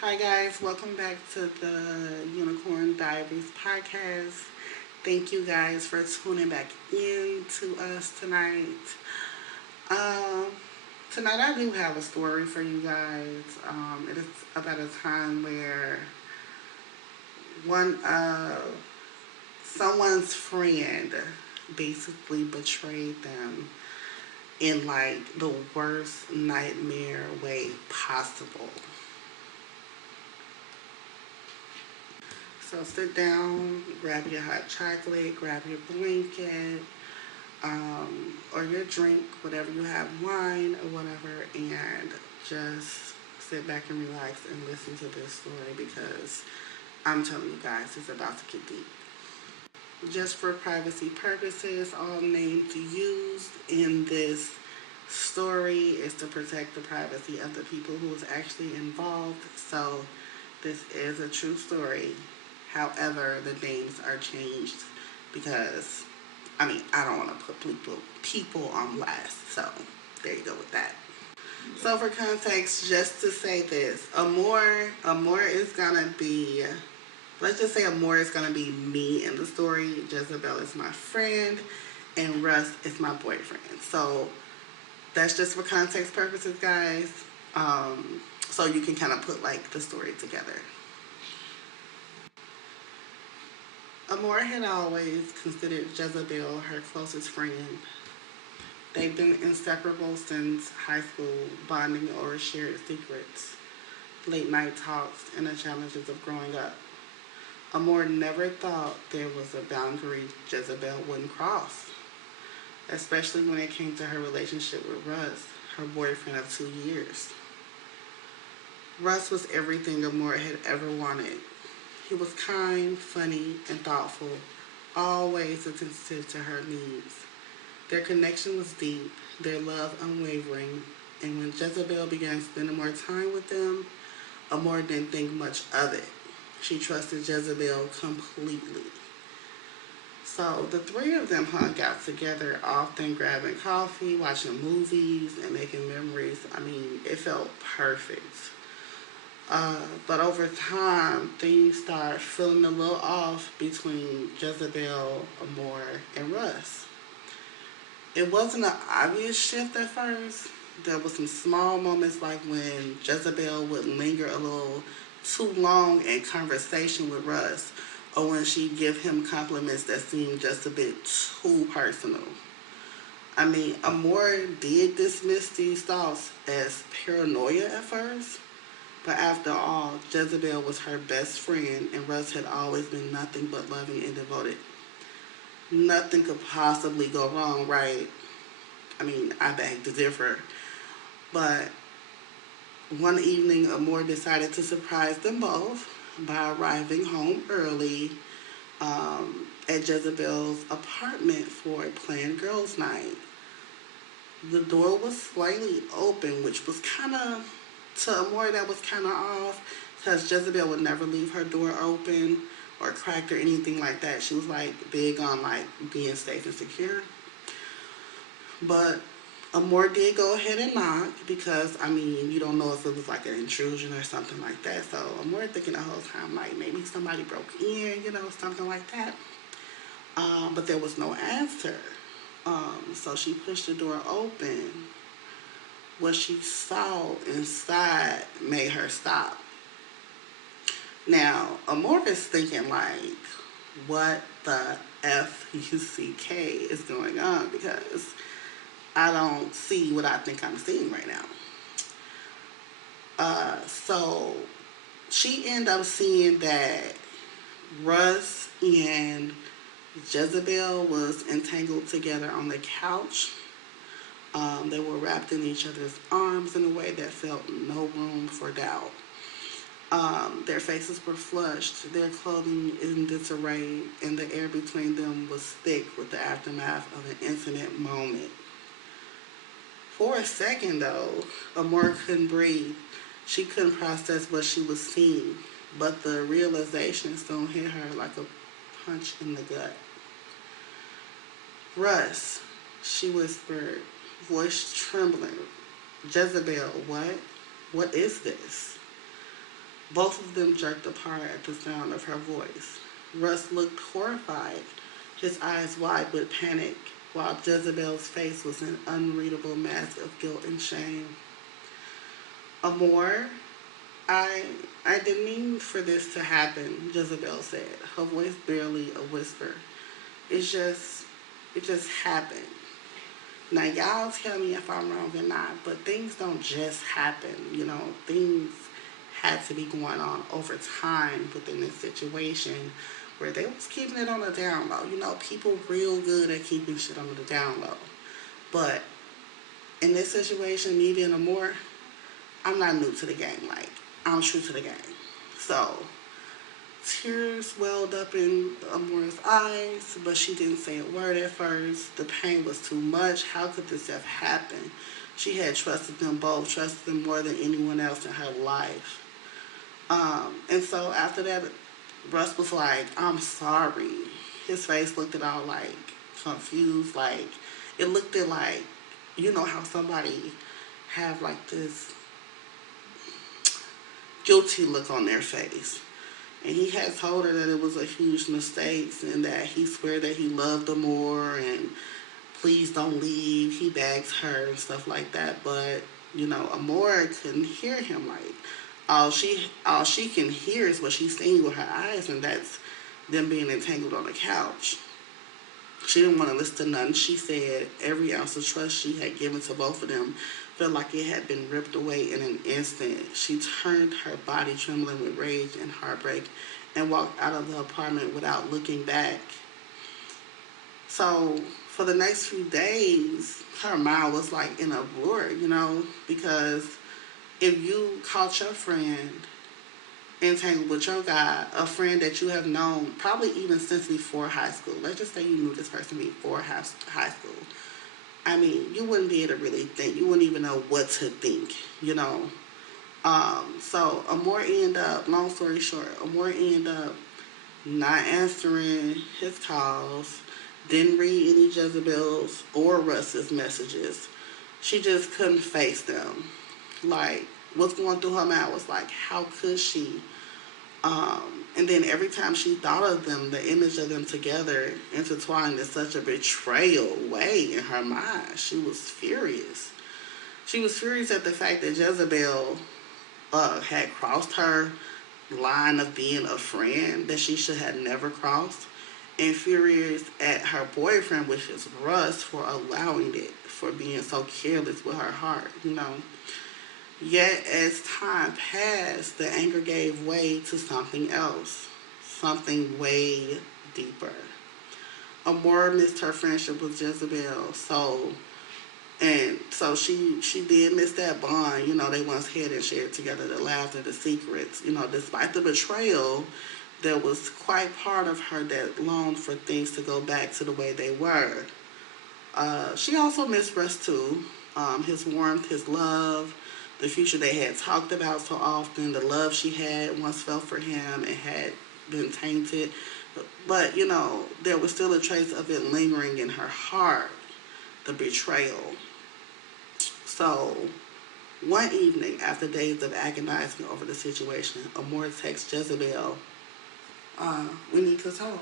Hi guys, welcome back to the Unicorn Diaries podcast. Thank you guys for tuning back in to us tonight. Um, Tonight I do have a story for you guys. It is about a time where one someone's friend basically betrayed them in like the worst nightmare way possible. So sit down, grab your hot chocolate, grab your blanket, or your drink, whatever you have, wine or whatever, and just sit back and relax and listen to this story because I'm telling you guys, it's about to get deep. Just for privacy purposes, all names used in this story is to protect the privacy of the people who is actually involved. So this is a true story. However, the names are changed because I don't want to put people on blast. So there you go with that. So for context, just to say this, Amor is gonna be, let's just say Amor is gonna be me in the story. Jezebel is my friend, and Russ is my boyfriend. So that's just for context purposes, guys. So you can kind of put like the story together. Amor had always considered Jezebel her closest friend. They've been inseparable since high school, bonding over shared secrets, late night talks, and the challenges of growing up. Amor never thought there was a boundary Jezebel wouldn't cross, especially when it came to her relationship with Russ, her boyfriend of 2 years. Russ was everything Amor had ever wanted. He was kind, funny, and thoughtful, always attentive to her needs. Their connection was deep, their love unwavering, and when Jezebel began spending more time with them, Amor didn't think much of it. She trusted Jezebel completely. So the three of them hung out together, often grabbing coffee, watching movies, and making memories. It felt perfect. But over time, things start feeling a little off between Jezebel, Amor, and Russ. It wasn't an obvious shift at first. There was some small moments like when Jezebel would linger a little too long in conversation with Russ, or when she'd give him compliments that seemed just a bit too personal. Amor did dismiss these thoughts as paranoia at first, but after all, Jezebel was her best friend, and Russ had always been nothing but loving and devoted. Nothing could possibly go wrong, right? I beg to differ. But one evening, Amor decided to surprise them both by arriving home early at Jezebel's apartment for a planned girls' night. The door was slightly open, which was kind of, to Amor, that was kind of off because Jezebel would never leave her door open or cracked or anything like that. She was like big on like being safe and secure. But Amor did go ahead and knock because you don't know if it was like an intrusion or something like that. So Amor thinking the whole time like maybe somebody broke in, something like that. But there was no answer. So she pushed the door open. What she saw inside made her stop. Now, Amor is thinking like, what the F-U-C-K is going on because I don't see what I think I'm seeing right now. So she ended up seeing that Russ and Jezebel was entangled together on the couch. They were wrapped in each other's arms in a way that felt no room for doubt. Their faces were flushed, their clothing in disarray, and the air between them was thick with the aftermath of an intimate moment. For a second, though, Amor couldn't breathe. She couldn't process what she was seeing, but the realization soon hit her like a punch in the gut. Russ, she whispered, voice trembling. Jezebel, what? What is this? Both of them jerked apart at the sound of her voice. Russ looked horrified, his eyes wide with panic, while Jezebel's face was an unreadable mask of guilt and shame. Amor, I I didn't mean for this to happen, Jezebel said, her voice barely a whisper. It's just it just happened. Now y'all tell me if I'm wrong or not, but things don't just happen, things had to be going on over time within this situation where they was keeping it on the down low. People real good at keeping shit on the down low. But in this situation, me being a more, I'm not new to the game. Like, I'm true to the game. So, tears welled up in Amora's eyes, but she didn't say a word at first. The pain was too much. How could this have happened? She had trusted them both, trusted them more than anyone else in her life. And so after that, Russ was like, I'm sorry. His face looked at all like confused, like it looked at like, how somebody have like this guilty look on their face. And he had told her that it was a huge mistake and that he swear that he loved her more and please don't leave. He begs her and stuff like that. But, Amora couldn't hear him. Like all she can hear is what she's seeing with her eyes, and that's them being entangled on the couch. She didn't want to listen to nothing. She said every ounce of trust she had given to both of them felt like it had been ripped away in an instant. She turned, her body trembling with rage and heartbreak, and walked out of the apartment without looking back. So for the next few days, her mind was like in a roar, because if you caught your friend entangled with your guy, a friend that you have known probably even since before high school. Let's just say you knew this person before high school. I mean, you wouldn't be able to really think. You wouldn't even know what to think. So Amor ended up, long story short, Amor ended up not answering his calls, didn't read any Jezebel's or Russ's messages. She just couldn't face them. Like, what's going through her mind was like, how could she? And then every time she thought of them, the image of them together intertwined in such a betrayal way in her mind. She was furious. She was furious at the fact that Jezebel had crossed her line of being a friend that she should have never crossed, and furious at her boyfriend, which is Russ, for allowing it, for being so careless with her heart. Yet, as time passed, the anger gave way to something else, something way deeper. Amora missed her friendship with Jezebel, so she did miss that bond. They once had and shared together the laughter, the secrets. Despite the betrayal, there was quite part of her that longed for things to go back to the way they were. She also missed Russ too. His warmth, his love, the future they had talked about so often, the love she had once felt for him and had been tainted. But, there was still a trace of it lingering in her heart, the betrayal. So, one evening, after days of agonizing over the situation, Amor texts Jezebel, we need to talk.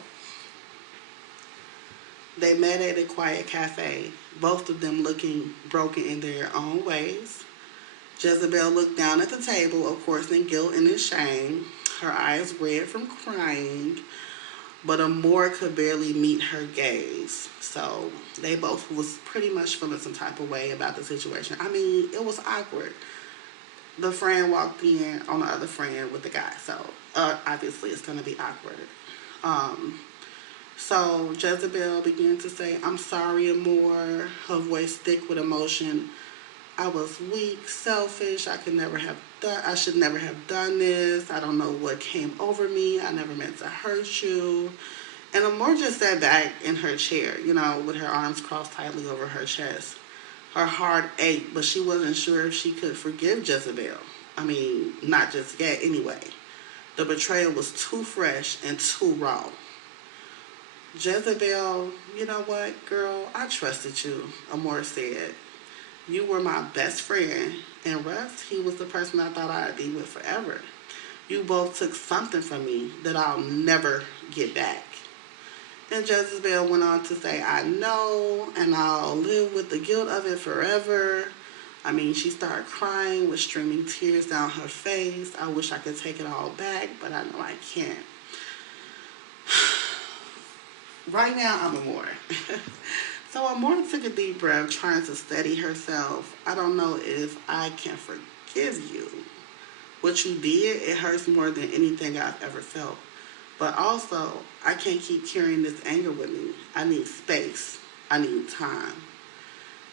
They met at a quiet cafe, both of them looking broken in their own ways. Jezebel looked down at the table, of course, in guilt and in shame, her eyes red from crying, but Amor could barely meet her gaze. So they both was pretty much feeling some type of way about the situation. I mean, it was awkward. The friend walked in on the other friend with the guy, so obviously it's going to be awkward. Um, so Jezebel began to say, I'm sorry, Amor, her voice thick with emotion. I was weak, selfish. I should never have done this. I don't know what came over me. I never meant to hurt you. And Amor just sat back in her chair, with her arms crossed tightly over her chest. Her heart ached, but she wasn't sure if she could forgive Jezebel. I mean, not just yet anyway. The betrayal was too fresh and too raw. Jezebel, you know what, girl? I trusted you, Amor said. You were my best friend, and Russ, he was the person I thought I'd be with forever. You both took something from me that I'll never get back. Then Jezebel went on to say, I know, and I'll live with the guilt of it forever. I mean, she started crying with streaming tears down her face. I wish I could take it all back, but I know I can't. Right now, I'm Amore. So Amore took a deep breath, trying to steady herself. I don't know if I can forgive you. What you did, it hurts more than anything I've ever felt. But also, I can't keep carrying this anger with me. I need space. I need time.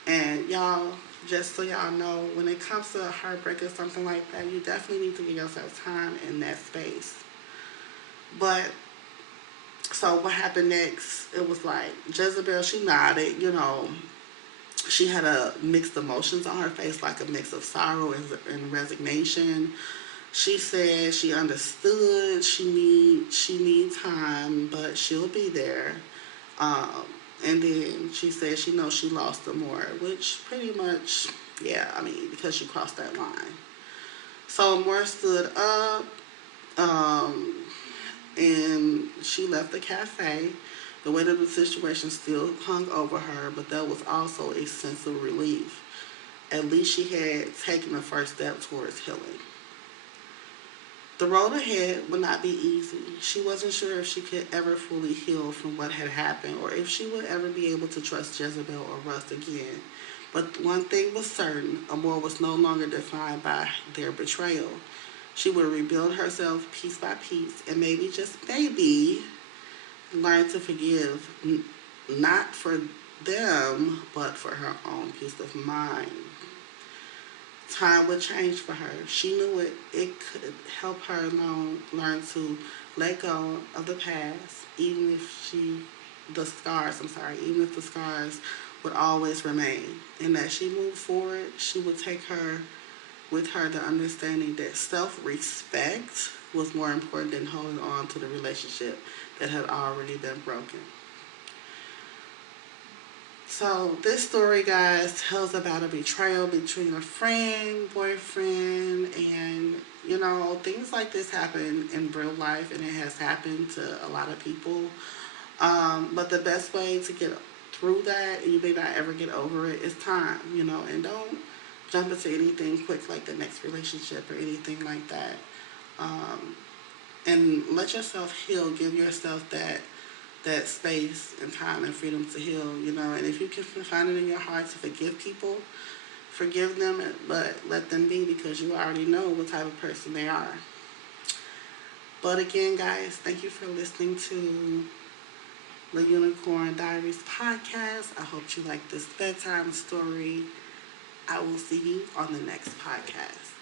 And y'all, just so y'all know, when it comes to a heartbreak or something like that, you definitely need to give yourself time in that space. But so what happened next? It was like Jezebel, she nodded, she had a mixed emotions on her face, like a mix of sorrow and resignation. She said she understood she need time, but she'll be there. Um, and then she said she knows she lost the more, which pretty much, yeah, I mean, because she crossed that line. So Moore stood up, um, and she left the cafe. The weight of the situation still hung over her, but there was also a sense of relief. At least she had taken the first step towards healing. The road ahead would not be easy. She wasn't sure if she could ever fully heal from what had happened or if she would ever be able to trust Jezebel or Rust again. But one thing was certain, Amor was no longer defined by their betrayal. She would rebuild herself piece by piece and maybe, just maybe, learn to forgive, not for them, but for her own peace of mind. Time would change for her. She knew it could help her learn to let go of the past, even if even if the scars would always remain. And as she moved forward, she would take her with her the understanding that self-respect was more important than holding on to the relationship that had already been broken. So this story, guys, tells about a betrayal between a friend, boyfriend, and things like this happen in real life, and it has happened to a lot of people. But the best way to get through that, and you may not ever get over it, is time. And don't jump into anything quick like the next relationship or anything like that. Um, and let yourself heal. Give yourself that space and time and freedom to heal. And if you can find it in your heart to forgive people, forgive them, but let them be, because you already know what type of person they are. But again, guys, thank you for listening to the Unicorn Diaries podcast. I hope you like this bedtime story. I will see you on the next podcast.